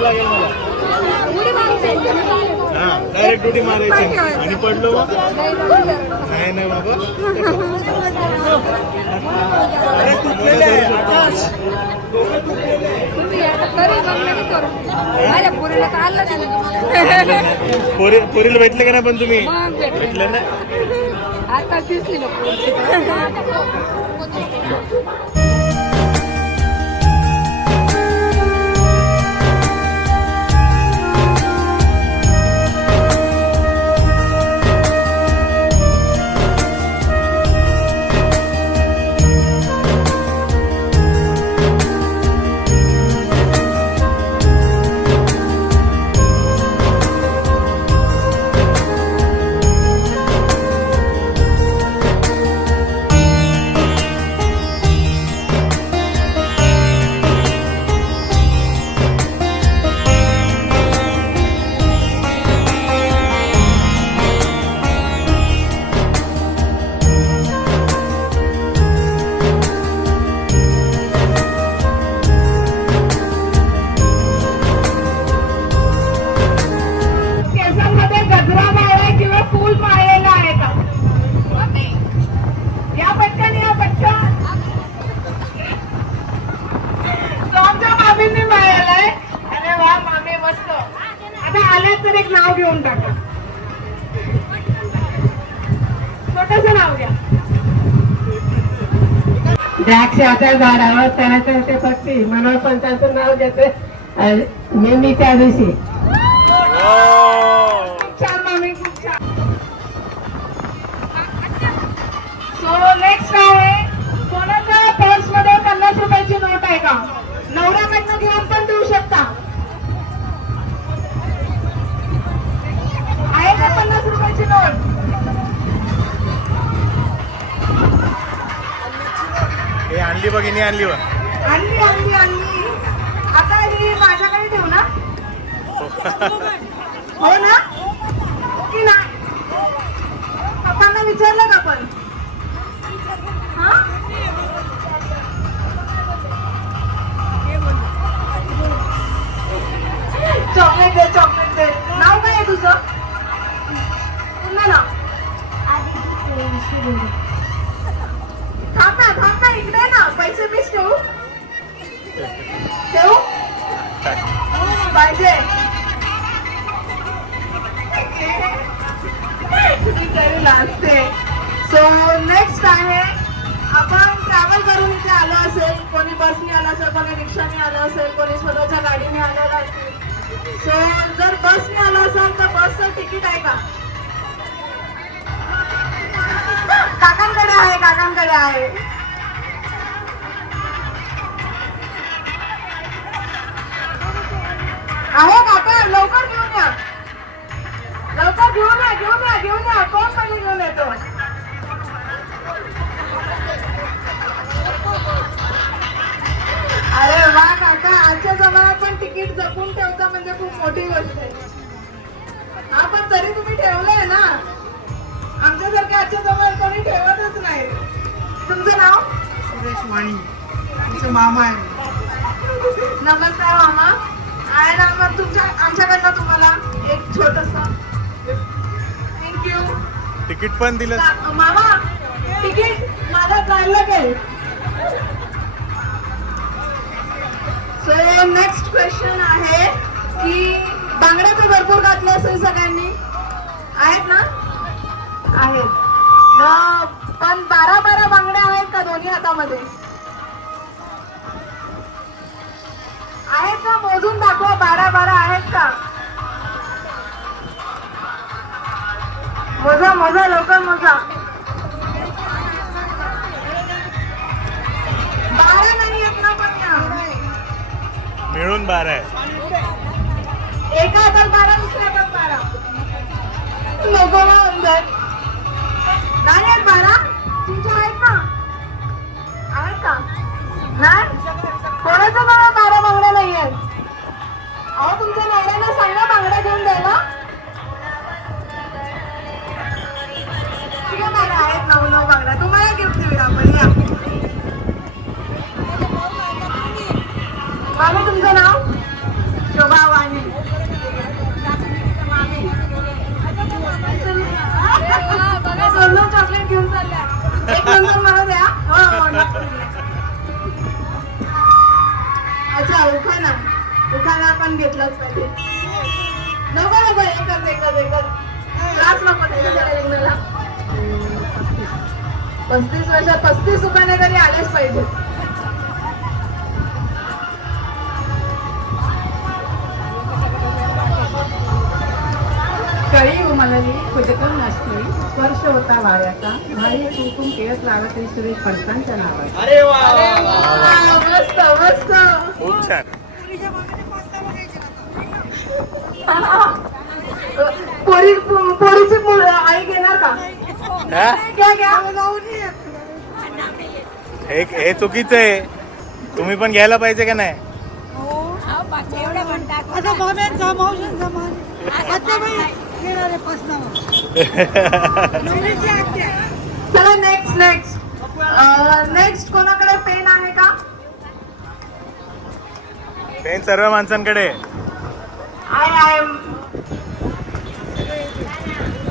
यावं लागेल मला. हा डायरेक्ट उडी मारायची. आणि पडलो मग नाही नाही बाबा. अरे तुटलेले आहे, आकाश. पोरी पोरीला भेटले का नाही पण तुम्ही? मग भेटले. भेटले ना? आता दिसली ना झाडावर तळाचे ते पक्षी मनोहर पंतांचं नाव घेते नेहमी त्या दिवशी. सो नेक्स्ट आहे कोणाच्या पर्समध्ये पन्नास रुपयाची नोट आहे का? नवऱ्याकडनं घेऊन पण देऊ शकता. आहे का पन्नास रुपयाची नोट हे आणली बघ हिने आणली बघ. आणली आणली आणली. आता ही माझ्याकडे ठेव ना. हो ना? की ना? पप्पांना विचारलं का आपण चॉकलेट दे चॉकलेट दे. नाव काय आहे तुझं? पुन्हा नाव? आधी ना इकडे ना पैसे मीच ठेवू? ठेवू? पाहिजे. लागते लाजते. सो नेक्स्ट आहे आपण ट्रॅव्हल करून इथे आलो असेल कोणी बसने आलं असेल कोणी रिक्षाने आलं असेल कोणी स्वतःच्या गाडीने आलेलं असेल. सो जर बसने आलं असेल तर बसचं तिकीट आहे का? काकांकडे आहे काकांकडे आहे. आहे काका लवकर घेऊन या. लवकर घेऊन या घेऊन या घेऊन या. कोण पहिले घेऊन येतो? अरे वा काका. आजच्या जमान्यात पण तिकीट जपून ठेवता म्हणजे खूप मोठी गोष्ट आहे. हा पण तरी तुम्ही ठेवलंय ना? आमच्यासारखे आजच्या जमान्यात कोणी ठेवतच नाही. तुमचं नाव? सुरेश तुमचे मामा आहे नमस्कार मामा. तुमच्या आमच्याकडनं तुम्हाला एक छोटस थँक्यू तिकीट पण दिलं मामा तिकीट माझा ट्रायला गेल सो नेक्स्ट क्वेश्चन आहे की बांगड्या तर भरपूर घातल्या असेल सगळ्यांनी. आहेत ना? आहेत. पण बारा बारा बांगड्या आहेत का दोन्ही हातामध्ये? आहेत का मोजून दाखवा बारा बारा आहेत का? मोजा मोजा लवकर मोजा. बारा नाही येत ना पण मिळून बारा आहे एका हातात बारा दुसऱ्या हातात बारा. नको ना अंदर. नाही आहेत बारा? तुमच्या आहेत ना? आहेत का? नाही? कोणाचं बारा? नाही आहेत अहो तुमच्या नवऱ्यांना सांगा कळी उमलली खुदकन नसली स्पर्श होता वाऱ्याचा. भाई कुंकुम केस लागत सुरेश पंतांच्या नावाचा अरे मस्त मस्त. खूप छान. पोरी पोरीची मुलं आई घेणार का? हा? घ्या घ्या. हे हे चुकीचं आहे. तुम्ही पण घ्यायला पाहिजे का नाही? आता चला नेक्स्ट नेक्स्ट नेक्स्ट कोणाकडे पेन आहे का? पेन सर्व माणसांकडे. I I.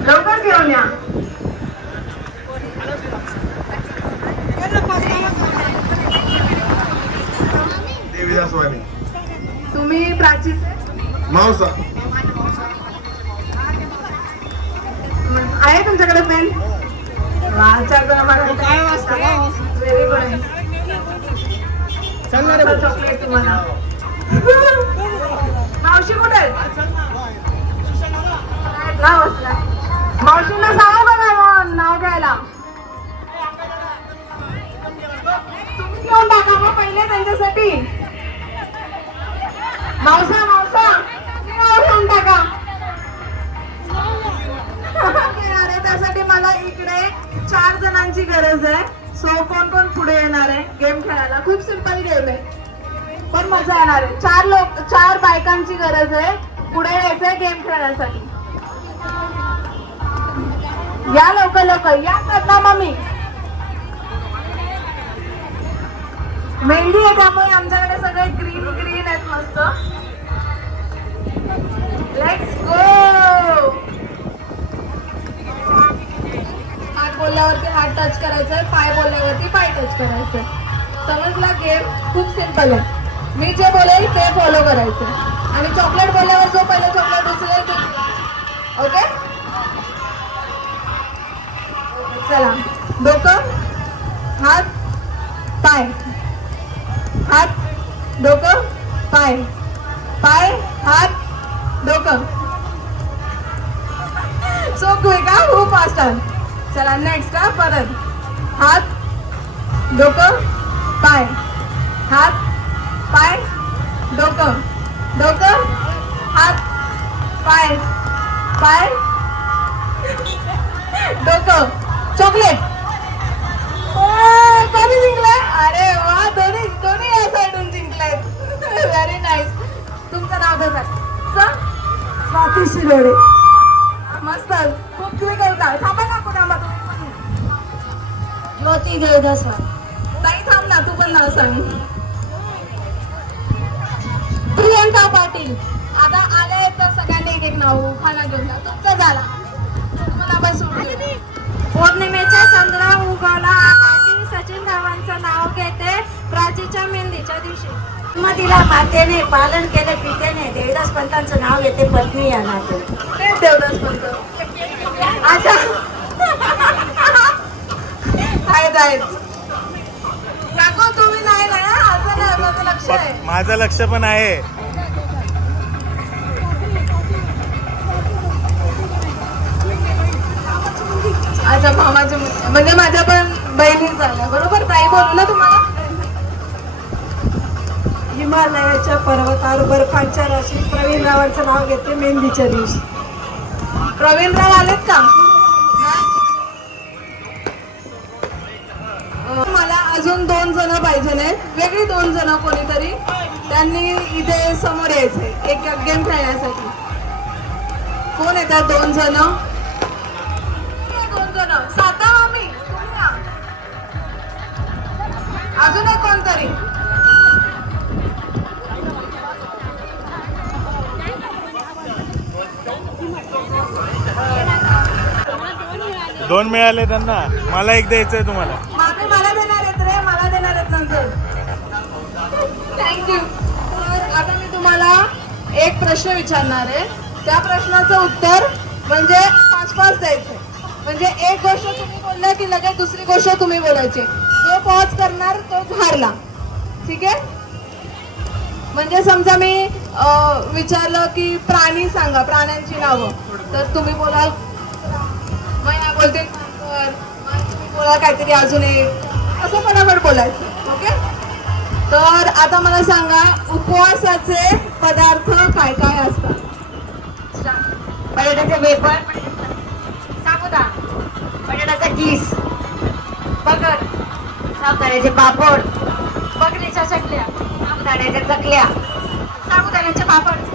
लवकर घेऊन या. देवीदास वाणी. तुम्ही प्राचीचे मावसा. मला इकडे चार जणांची गरज आहे. सो कोण कोण पुढे येणार आहे? गेम खेळायला. खूप सिंपल गेम आहे. पण मजा येणार आहे. चार लोक चार बायकांची गरज आहे. पुढे यायचंय गेम खेळण्यासाठी. या लवकर लवकर या करता मम्मी. मेहंदी आहे त्यामुळे आमच्याकडे सगळे ग्रीन ग्रीन आहेत मस्त. लेट्स गो बोलल्यावरती हात टच करायचंय पाय बोलल्यावरती पाय टच करायचंय समजला गेम खूप सिंपल आहे. मी जे बोलेल ते फॉलो करायचं आणि चॉकलेट बोलल्यावर जो पहिले चॉकलेट उचलेल तो ओके चला. डोकं हात पाय. हात डोकं पाय. पाय हात डोकं. सो क्विक हा खूप फास्ट चला नेक्स्ट हा परत. हात डोकं पाय. हात पाय डोकं. डोकं हात पाय. पाय डोकं. चॉकलेट. कोणी जिंकलाय? अरे वा दोन्ही दोन्ही या साईडून जिंकलाय. व्हेरी नाईस तुमचं नाव कसं स्वाती शिरोडे. देवदास ताई थांब ना तू पण नाव सांग. प्रियंका पाटील. आता आले तर सगळ्यांनी एक एक नाव खाना घेऊन जा. तुमचं झाला तुम्हाला पण सोडून पौर्णिमेचा चंद्र उगवला. आकाशी सचिन धावांचं नाव घेते. प्राचीच्या मेहंदीच्या दिवशी. मग तिला मातेने पालन केले पितेने देवदास पंतांचं नाव घेते पत्नी या नाते. देवदास पंत अच्छा काकू तुम्ही नाही ना? असं नाही माझं लक्ष आहे. पण माझं लक्ष पण आहे. अच्छा मामाचे. म्हणजे माझ्या पण बहिणी झाल्या बरोबर? ताई बोलू ना तुम्हाला? हिमालयाच्या पर्वतावर बर्फांच्या राशी प्रवीण रावांचं नाव घेते मेहंदीच्या दिवशी. प्रवीणराव आलेत का? पाहिजे नाही. वेगळी दोन जण कोणीतरी त्यांनी इथे समोर यायचे एक गेम खेळण्यासाठी. कोण येतात दोन जण? दोन जण. साता आम्ही. अजून एक कोणतरी? दोन मिळाले त्यांना. मला एक द्यायचंय तुम्हाला. तुम्हाला एक प्रश्न विचारणार आहे. त्या प्रश्नाचं उत्तर म्हणजे पाच पाच द्यायचं. म्हणजे एक गोष्ट तुम्ही बोलला की लगेच दुसरी गोष्ट तुम्ही बोलायची. जो पॉज करणार तो हारला. ठीक आहे? म्हणजे समजा मी विचारलं की प्राणी सांगा प्राण्यांची नावं. तर तुम्ही बोलाल या बोलते बोला काहीतरी अजून एक. असं फटाफट बोलायचं. तर आता मला सांगा उपवासाचे पदार्थ काय काय असतात? बटाट्याचे वेपर साबुदा बटाट्याचा किस बगर. साबुदाण्याचे पापड. बकरीच्या चकल्या. साबुदाण्याच्या चकल्या. साबुदाण्याचे पापड.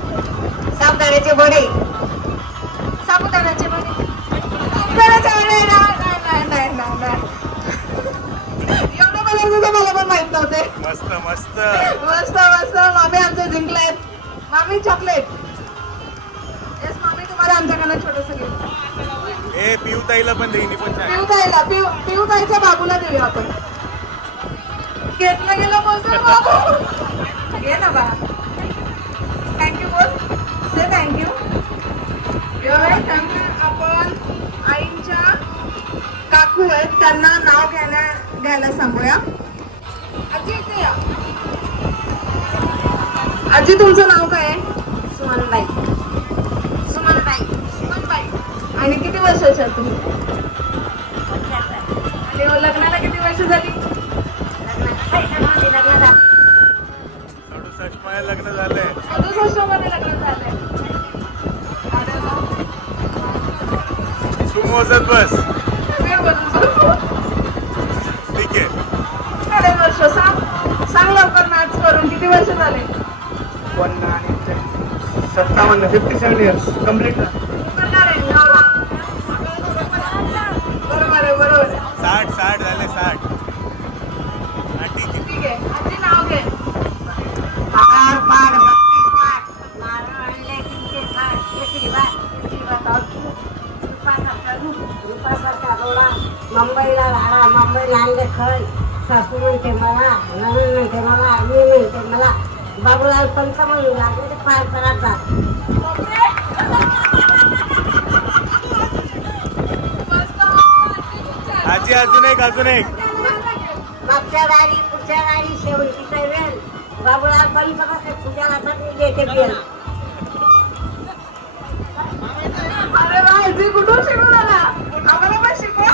साबुदाण्याचे वडे. साबुदाण्याचे वडे. साबुदाण्याचे वडे? नाही, नाही, नाही, मला पण माहीत नव्हते. मस्त मस्त. मस्त मस्त. मामी आमचे जिंकलेत. मामी चॉकलेट येस मामी तुम्हाला आमच्याकडनं छोटस गिफ्ट ए पिऊ ताईला पण देईन पण पिऊ ताईला पिऊ पिऊ ताईच्या बाबूला देऊया आपण. घेतलं गेलं बोलतो बाबू. घे ना बा. थँक्यू बोल से थँक्यू थँक्यू आपण आईच्या काकू आहेत त्यांना नाव घ्यायला घ्यायला सांगूया. आजी इथे या. आजी तुमचं नाव काय आहे? सुमनबाई. सुमनबाई. सुमनबाई. आणि किती वर्षाच्या तुम्ही? आणि हो, लग्नाला किती वर्ष झाली? लग्न झालंय. सदुसष्टमध्ये लग्न झालंय. अरे वा. तू मोजत बस. सांग सांग लवकर मॅथ्स करून किती वर्ष झाले? सत्तावन्न फिफ्टी सेवन इयर्स कंप्लीट अजून एक मागच्या गाडी पुढच्या गाडी शेवटीचा वेळ बाबूलाल पंत बसले पूजाला देते बेल. अरे वा आजी कुठून शिकून आला आम्हाला पण शिकवा.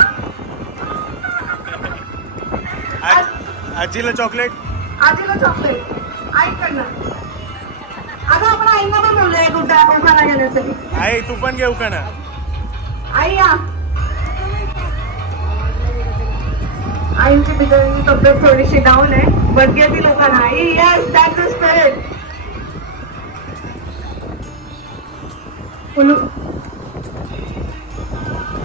आज- आजीला चॉकलेट आजीला चॉकलेट आईकडनं आता आपण आईंना पण बोलूया कुठं उखाणा घेण्यासाठी. आई तू पण घेऊ का ना आई या. आईंची बिचारीची तब्येत थोडीशी डाऊन आहे. बट घेतील लोकांना आई यस दॅट स्पिरिट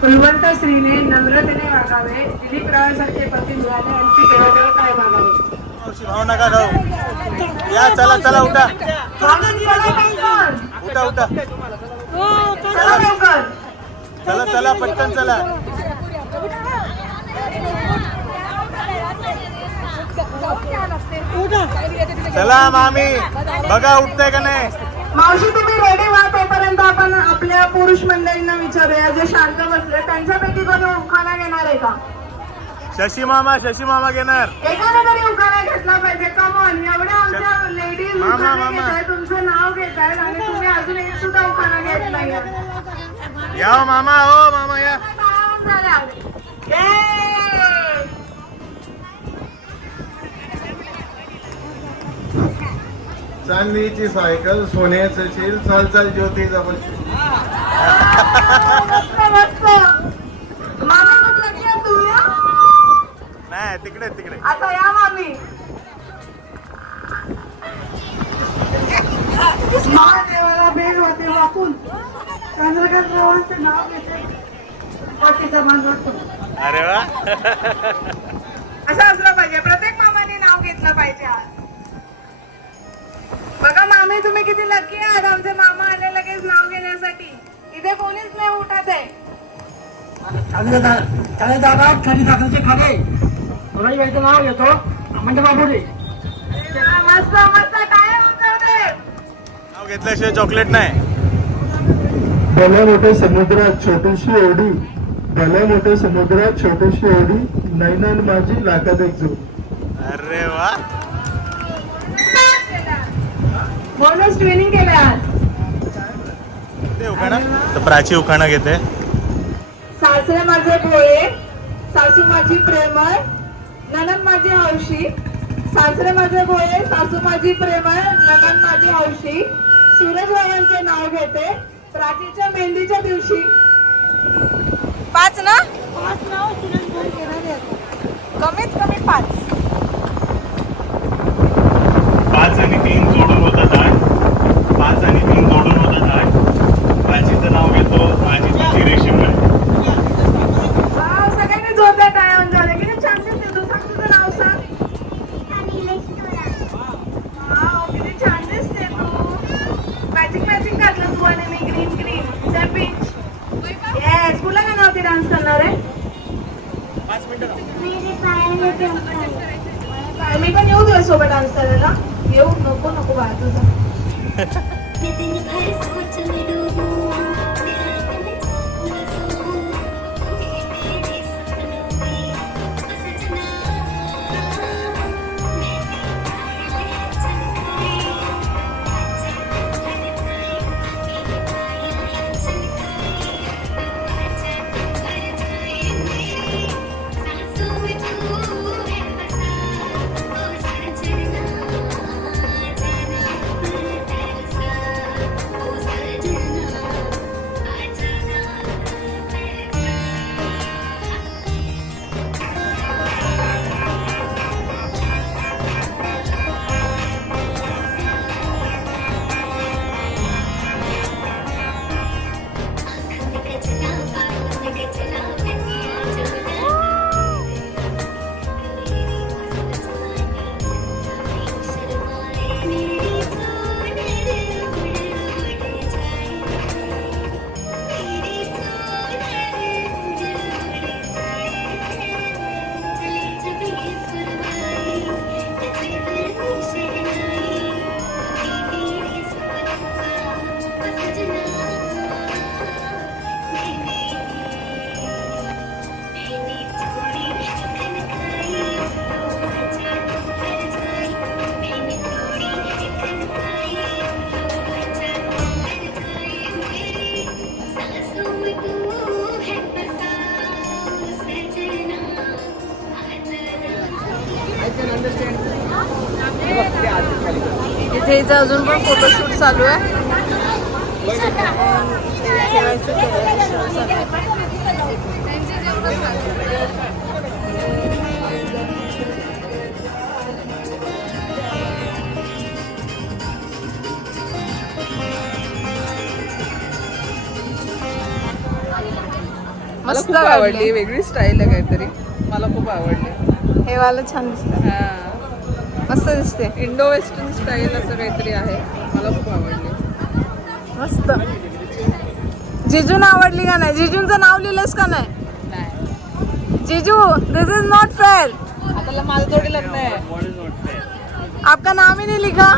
फुलवंत स्त्रीने नम्रतेने वागावे. दिलीप रावासारखे पती मिळाले आणखी देवादेव काय मागावे. या चला चला उठा. उठा उठा. लवकर. चला चला पटकन चला. चला मामी बघा उठतंय का नाही? मावशी तुम्ही रेडी व्हा तोपर्यंत आपण आपल्या पुरुष मंडळींना विचारूया. जे शांत बसले त्यांच्यापैकी कोणी उखाणा घेणार आहे का? शशी मामा शशी मामा घेणार. एकाने तरी उखाणा घेतला पाहिजे. कमॉन एवढ्या आमच्या लेडीज मामा, उखाणे मामा. तुमचं नाव घेत आहे आणि तुम्ही अजून एक सुद्धा उखाणा घेत नाही या हो मामा हो मामा या. चांदीची सायकल सोन्याचं शील चाल चाल ज्योती हा? नाही तिकडे तिकडे. आता या मामी. महादेवाला बेल होते वाकून चंद्रकांत रावांचं नाव घेते. मान वाटतो. अरे वा. असं असलं पाहिजे. प्रत्येक मामाने नाव घेतलं पाहिजे आज. मामी तुम्ही किती लकी आहात? आमचे मामा आले लगेच नाव घेण्यासाठी. इथे कोणीच नाही उठत आहे. चालेल दादा खाली सोनाई बाईचं नाव घेतो म्हणजे मस्त मस्त. काय नाव घेतल्याशिवाय चॉकलेट नाही. भल्या मोठ्या समुद्रात छोटीशी ओढी भल्या मोठ्या समुद्रात छोटीशी ओढी नैनान माझी लाखात एक अरे वा. बोनस ट्रेनिंग केलं आज. ते उखाणा? तर प्राची उखाणा घेते. सासरे माझे भोळे सासू माझी प्रेमळ ननद माझी हौशी. सासरे माझे भोळे सासू माझी प्रेमळ ननद माझी हौशी. सूरज बाबांचे नाव घेते प्राचीच्या मेहंदीच्या दिवशी. पाच ना? पाच नाव सुरेश भाई घेणारे कमीत कमी पाच आणि तीन जोडून होतात आठ पाच आणि तीन जोडून होतात आठ प्राचीचं नाव घेतो माझी तुझी रेशीम आहे वाव, सगळ्यांनी जोरदार टाळ्या वाजवल्या. किती छान दिसते तू सांग तुझं नाव सांग वाव, किती छान दिसते तू मॅचिंग मॅचिंग घातलं तू आणि मी ग्रीन ग्रीन सॅपिंच येस कुठला का नाव डान्स करणार आहे काय, मी पण येऊ तुझ्या सोबत डान्स करायला. येऊ नको नको बाहेर तुझा. इथे अजून पण फोटोशूट चालू आहे. मला मस्त खूप आवडली वेगळी स्टाईल आहे काहीतरी. मला खूप आवडली. हे वाला छान दिसत. हा. मस्त दिसते. इंडो वेस्टर्न स्टाईल असं काहीतरी आहे. मला खूप आवडली. मस्त. जिजून आवडली का नाही? जिजूंचं नाव लिहिलंस का नाही? नाही जीजू दिस इज नॉट फेअर आता माझं थोडी लग्न आहे आपका नाम ही नहीं लिखा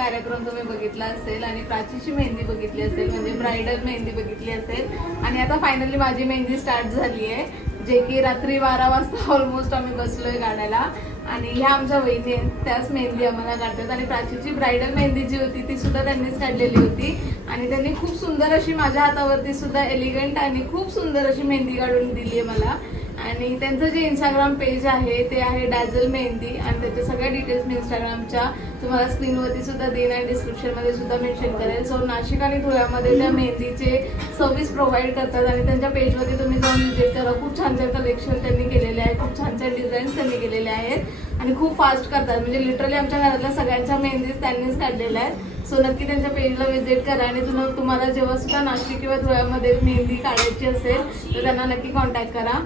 कार्यक्रम तुम्ही बघितला असेल आणि प्राचीची मेहंदी बघितली असेल म्हणजे ब्रायडल मेहंदी बघितली असेल. आणि आता फायनली माझी मेहंदी स्टार्ट झाली आहे जे की रात्री बारा वाजता ऑलमोस्ट आम्ही बसलोय गाण्याला. आणि ह्या आमच्या वहिनी आहेत त्याच मेहंदी आम्हाला काढतात. आणि प्राचीची ब्रायडल मेहंदी जी होती ती सुद्धा त्यांनीच काढलेली होती. आणि त्यांनी खूप सुंदर अशी माझ्या हातावरती सुद्धा एलिगंट आणि खूप सुंदर अशी मेहंदी काढून दिली आहे मला. आणि त्यांचं जे इंस्टाग्राम पेज आहे ते आहे डॅझल मेहंदी आणि त्याच्या सगळ्या डिटेल्स मी इंस्टाग्रामच्या तुम्हाला स्क्रीनवरती सुद्धा देईन आणि डिस्क्रिप्शनमध्ये सुद्धा मेन्शन करेल. सो नाशिक आणि धुळ्यामध्ये त्या मेहंदीचे सर्व्हिस प्रोव्हाइड करतात आणि त्यांच्या पेजवरती तुम्ही जाऊन विजिट करा. खूप छान छान कलेक्शन त्यांनी केलेले आहे. खूप छान छान डिझाईन्स त्यांनी केलेले आहेत. आणि खूप फास्ट करतात. म्हणजे लिटरली आमच्या घरातल्या सगळ्यांच्या मेहंदीज त्यांनीच काढलेल्या आहेत. सो नक्की त्यांच्या पेजला व्हिजिट करा आणि तुम्हाला तुम्हाला जेव्हा सुद्धा नाशिक किंवा धुळ्यामध्ये मेहंदी काढायची असेल तर त्यांना नक्की कॉन्टॅक्ट करा.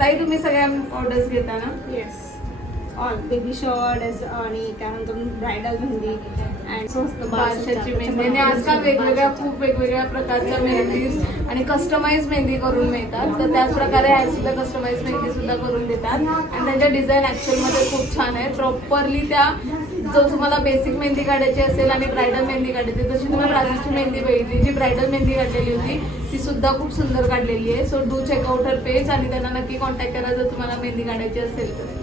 ताई तुम्ही सगळ्या ऑर्डर्स घेता ना? येस ऑल बेबी शॉर्ट आणि त्यानंतर ब्रायडल मेहंदी अँड स्वस्त बारशाची मेहंदी. आणि आजकाल वेगवेगळ्या खूप वेगवेगळ्या प्रकारच्या मेहंदीज आणि कस्टमाइज मेहंदी करून मिळतात. तर त्याच प्रकारे सुद्धा कस्टमाइज मेहंदी सुद्धा करून देतात. आणि त्यांच्या डिझाईन मध्ये खूप छान आहे. प्रॉपरली त्या जो तुम्हाला बेसिक मेहंदी काढायची असेल आणि ब्रायडल मेहंदी काढायची तशी तुम्हाला प्राचीची मेहंदी बघितली जी ब्रायडल मेहंदी काढलेली होती ती सुद्धा खूप सुंदर काढलेली आहे. So do check out her page आणि त्यांना नक्की कॉन्टॅक्ट करा जर तुम्हाला मेहंदी काढायची असेल तर.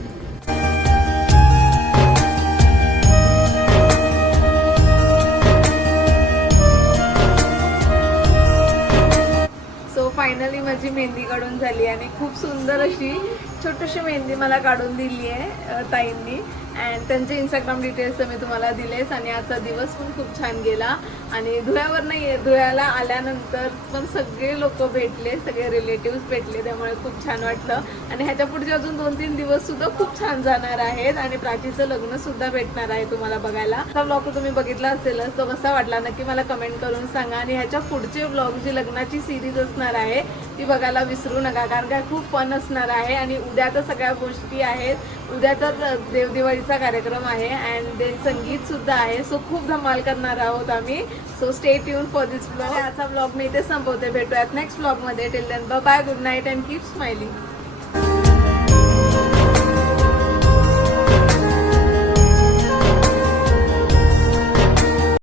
सो फायनली माझी मेहंदी काढून झाली आणि खूप सुंदर अशी छोटीशी मेहंदी मला काढून दिली आहे ताईंनी. अँड त्यांचे इंस्टाग्राम डिटेल्स मी तुम्हाला दिलेच आणि आजचा दिवस पण खूप छान गेला. आणि धुळ्यावर नाही धुळ्याला आल्यानंतर पण सगळे लोक भेटले सगळे रिलेटिव्ह भेटले त्यामुळे खूप छान वाटलं. आणि ह्याच्या पुढचे अजून दोन तीन दिवस सुद्धा खूप छान जाणार आहेत आणि प्राचीचं लग्न सुद्धा भेटणार आहे तुम्हाला बघायला. हा ब्लॉग तुम्ही बघितला असेलच तो कसा वाटला नक्की मला कमेंट करून सांगा. आणि ह्याच्या पुढचे ब्लॉग जी लग्नाची सिरीज असणार आहे ती बघायला विसरू नका कारण काय खूप फन असणार आहे. आणि उद्या तर सगळ्या गोष्टी आहेत. उद्या तर देवदिवाळीचा कार्यक्रम आहे अँड देन संगीत सुद्धा आहे. सो खूप धमाल करणार आहोत आम्ही. So stay tune for this blog आजचा ब्लॉग मी इथे संपवते. भेटूयात नेक्स्ट ब्लॉगमध्ये till then bye good night and keep smiling